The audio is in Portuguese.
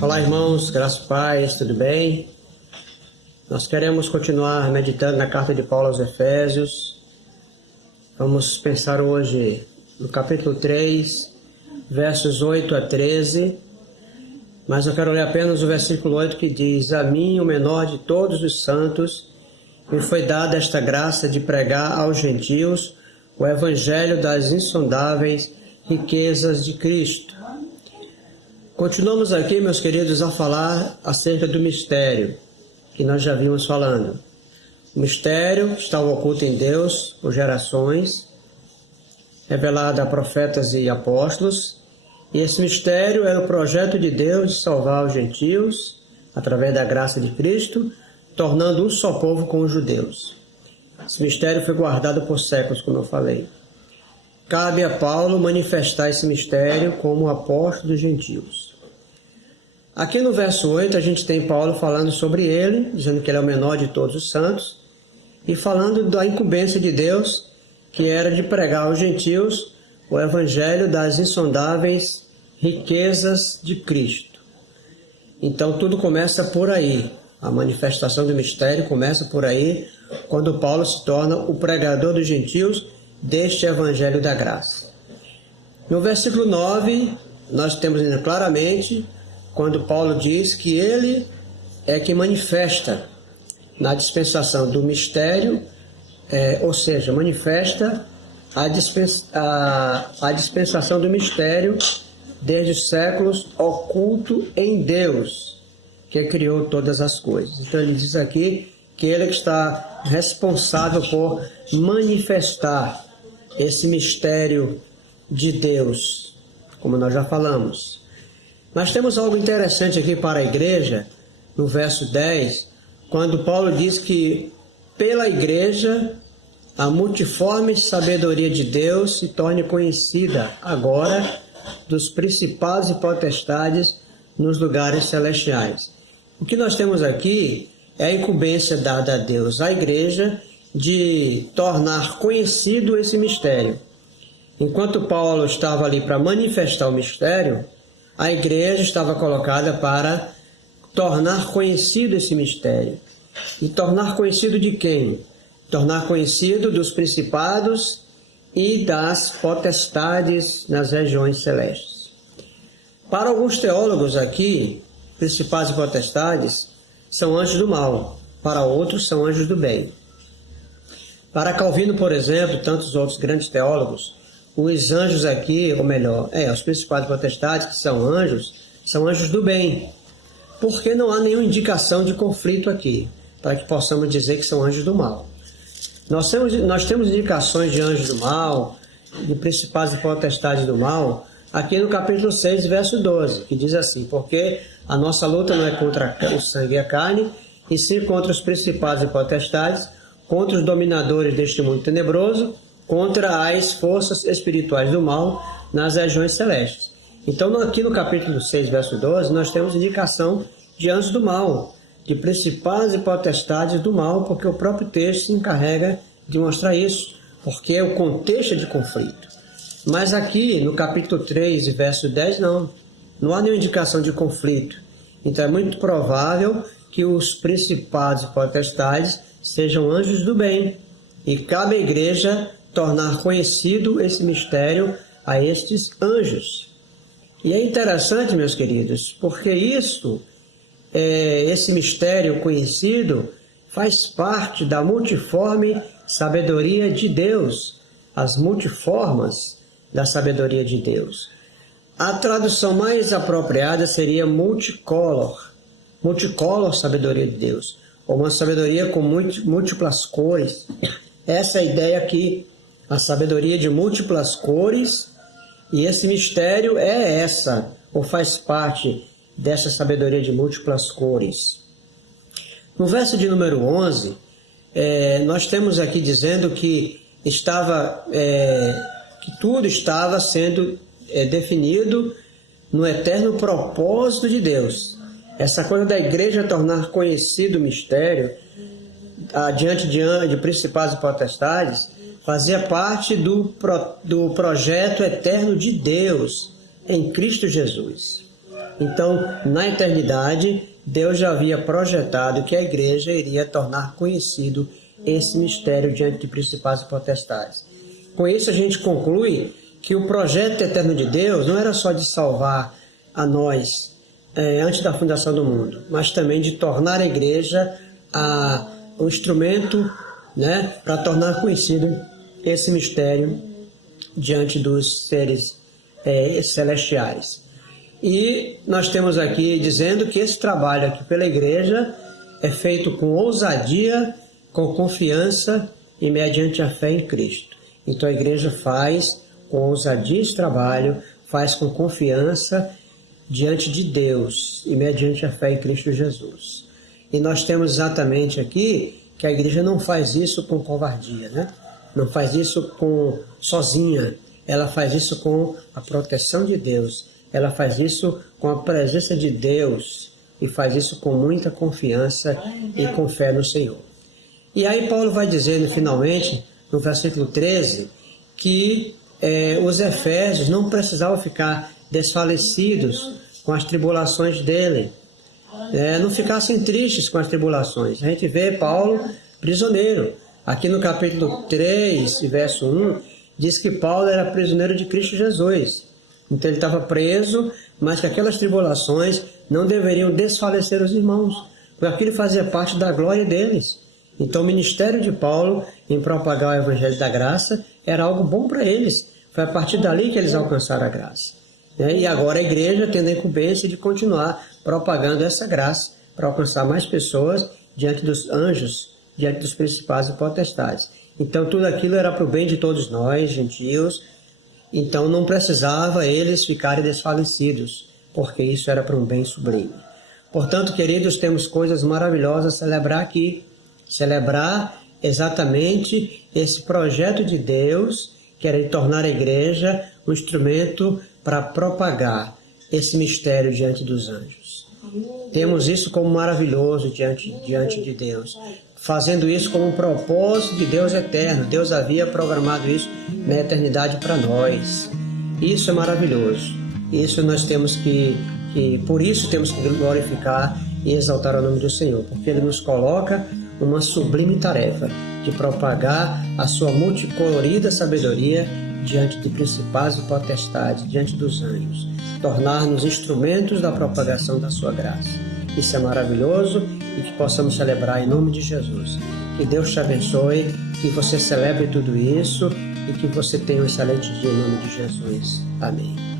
Olá, irmãos, graças a paz, tudo bem? Nós queremos continuar meditando na carta de Paulo aos Efésios. Vamos pensar hoje no capítulo 3, versos 8 a 13, mas eu quero ler apenas o versículo 8 que diz: A mim, o menor de todos os santos, me foi dada esta graça de pregar aos gentios o evangelho das insondáveis riquezas de Cristo. Continuamos aqui, meus queridos, a falar acerca do mistério que nós já vimos falando. O mistério estava oculto em Deus por gerações, revelado a profetas e apóstolos, e esse mistério era o projeto de Deus de salvar os gentios, através da graça de Cristo, tornando um só povo com os judeus. Esse mistério foi guardado por séculos, como eu falei. Cabe a Paulo manifestar esse mistério como apóstolo dos gentios. Aqui no verso 8 a gente tem Paulo falando sobre ele, dizendo que ele é o menor de todos os santos, e falando da incumbência de Deus, que era de pregar aos gentios o evangelho das insondáveis riquezas de Cristo. Então tudo começa por aí. A manifestação do mistério começa por aí, quando Paulo se torna o pregador dos gentios deste evangelho da graça. No versículo 9, nós temos ainda claramente quando Paulo diz que ele é que manifesta na dispensação do mistério, ou seja, manifesta a dispensação do mistério desde os séculos, oculto em Deus, que criou todas as coisas. Então ele diz aqui que ele está responsável por manifestar esse mistério de Deus, como nós já falamos. Mas temos algo interessante aqui para a igreja, no verso 10, quando Paulo diz que pela igreja a multiforme sabedoria de Deus se torne conhecida agora dos principados e potestades nos lugares celestiais. O que nós temos aqui é a incumbência dada a Deus, à igreja, de tornar conhecido esse mistério. Enquanto Paulo estava ali para manifestar o mistério, a igreja estava colocada para tornar conhecido esse mistério. E tornar conhecido de quem? Tornar conhecido dos principados e das potestades nas regiões celestes. Para alguns teólogos aqui, principados e potestades são anjos do mal, para outros são anjos do bem. Para Calvino, por exemplo, tantos outros grandes teólogos, os anjos aqui, ou melhor, os principados e potestades, que são anjos do bem, porque não há nenhuma indicação de conflito aqui, para que possamos dizer que são anjos do mal. Nós temos indicações de anjos do mal, de principados e potestades do mal, aqui no capítulo 6, verso 12, que diz assim: porque a nossa luta não é contra o sangue e a carne, e sim contra os principados e potestades, contra os dominadores deste mundo tenebroso, contra as forças espirituais do mal nas regiões celestes. Então, aqui no capítulo 6, verso 12, nós temos indicação de anjos do mal, de principados e potestades do mal, porque o próprio texto se encarrega de mostrar isso, porque é o contexto de conflito. Mas aqui, no capítulo 3, verso 10, não há nenhuma indicação de conflito. Então, é muito provável que os principados e potestades sejam anjos do bem, e cabe à igreja tornar conhecido esse mistério a estes anjos. E é interessante, meus queridos, porque esse mistério conhecido faz parte da multiforme sabedoria de Deus, as multiformas da sabedoria de Deus. A tradução mais apropriada seria multicolor sabedoria de Deus, ou uma sabedoria com múltiplas cores. Essa é a ideia aqui, a sabedoria de múltiplas cores, e esse mistério ou faz parte dessa sabedoria de múltiplas cores. No verso de número 11, nós temos aqui dizendo que tudo estava sendo definido no eterno propósito de Deus. Essa coisa da igreja tornar conhecido o mistério diante de principados e potestades fazia parte do projeto eterno de Deus em Cristo Jesus. Então, na eternidade, Deus já havia projetado que a igreja iria tornar conhecido esse mistério diante de principados e potestades. Com isso, a gente conclui que o projeto eterno de Deus não era só de salvar a nós antes da fundação do mundo, mas também de tornar a igreja um instrumento, né, para tornar conhecido esse mistério diante dos seres celestiais. E nós temos aqui dizendo que esse trabalho aqui pela igreja é feito com ousadia, com confiança e mediante a fé em Cristo. Então a igreja faz com ousadia esse trabalho, faz com confiança diante de Deus e mediante a fé em Cristo Jesus. E nós temos exatamente aqui que a igreja não faz isso com covardia, né? Não faz isso sozinha, ela faz isso com a proteção de Deus, ela faz isso com a presença de Deus e faz isso com muita confiança e com fé no Senhor. E aí Paulo vai dizendo finalmente, no versículo 13, que os efésios não precisavam ficar desfalecidos com as tribulações dele, não ficassem tristes com as tribulações. A gente vê Paulo prisioneiro. Aqui no capítulo 3, verso 1, diz que Paulo era prisioneiro de Cristo Jesus. Então ele estava preso, mas que aquelas tribulações não deveriam desfalecer os irmãos, porque aquilo fazia parte da glória deles. Então o ministério de Paulo em propagar o evangelho da graça era algo bom para eles. Foi a partir dali que eles alcançaram a graça. E agora a igreja tem a incumbência de continuar propagando essa graça para alcançar mais pessoas diante dos anjos, diante dos principados e potestades. Então tudo aquilo era para o bem de todos nós, gentios. Então não precisava eles ficarem desfalecidos, porque isso era para um bem sublime. Portanto, queridos, temos coisas maravilhosas a celebrar aqui. Celebrar exatamente esse projeto de Deus, que era de tornar a igreja um instrumento para propagar esse mistério diante dos anjos. Temos isso como maravilhoso diante de Deus. Fazendo isso como um propósito de Deus eterno. Deus havia programado isso na eternidade para nós. Isso é maravilhoso. Isso nós temos por isso temos que glorificar e exaltar o nome do Senhor, porque Ele nos coloca uma sublime tarefa de propagar a sua multicolorida sabedoria diante de principados e potestades, diante dos anjos, tornar-nos instrumentos da propagação da sua graça. Isso é maravilhoso e que possamos celebrar em nome de Jesus. Que Deus te abençoe, que você celebre tudo isso e que você tenha um excelente dia em nome de Jesus. Amém.